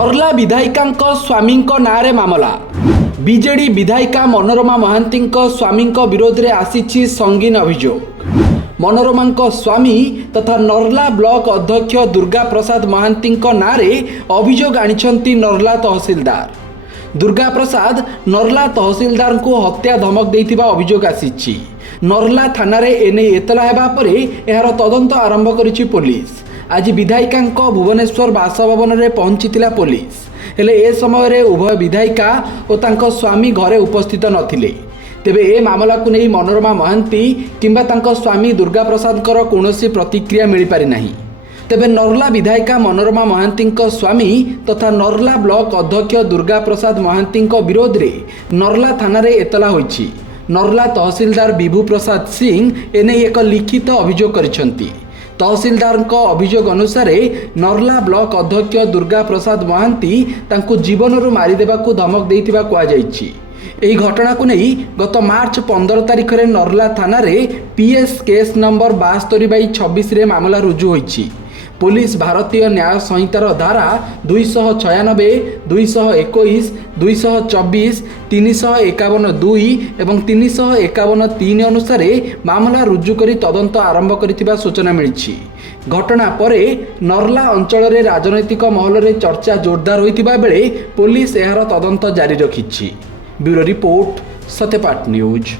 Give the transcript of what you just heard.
नर्ला विधायिका स्वामी नारे मामला। बीजेडी विधायिका मनोरमा महांती स्वामी विरोध में आसी संगीन अभियोग। मनोरमा स्वामी तथा नर्ला ब्लॉक अध्यक्ष दुर्गा प्रसाद महांती नारे अभियोग आनिछंती नर्ला तहसीलदार। दुर्गा प्रसाद नर्ला तहसीलदार को हत्या धमक देथिबा अभियोग आसी। नर्ला थाना रे एने एतला हेबा परे एहार तदंत आरंभ करिछि पुलिस। आज विधायिका भुवनेश्वर बासभवन में पहुंचीला पुलिस, हेले ए समय रे उभय विधायिका और तांको स्वामी घरे उपस्थित नथिले। तेबे ए मामला को नहीं मनोरमा महांती किंबा तांको स्वामी दुर्गा प्रसाद कौनसी प्रतिक्रिया मिल पारि नाही। तेबे नर्ला विधायिका मनोरमा महांती स्वामी तथा नर्ला ब्लॉक अध्यक्ष दुर्गा प्रसाद महांती विरोध में नर्ला थाना रे एतला होईछि। नर्ला तहसीलदार विभू प्रसाद सिंह एने एक लिखित अभियोग करिसेंती। तहसीलदार अभियोग अनुसार नर्ला ब्लॉक अध्यक्ष दुर्गा प्रसाद महांती तांको जीवनरू मारिदेबाकू धमक देइथिबा कुआ जाइछि। एही घटना को नहीं गत मार्च 15 तारिख रे नर्ला थाना रे पीएस केस नंबर 72/26 रे मामला रुजु होइछि। पुलिस भारतीय न्याय संहितार धारा 296, 221, 224, 351(2) एवं 351(3) अनुसार मामला रुजु करी तदंत आरंभ करिथिबा सूचना मिलिछि। घटना परे नर्ला अंचल रे राजनैतिक महल रे चर्चा जोरदार होइथिबा बेले पुलिस एहार तदंत जारी रखिछि। Bureau report, Satyapath news.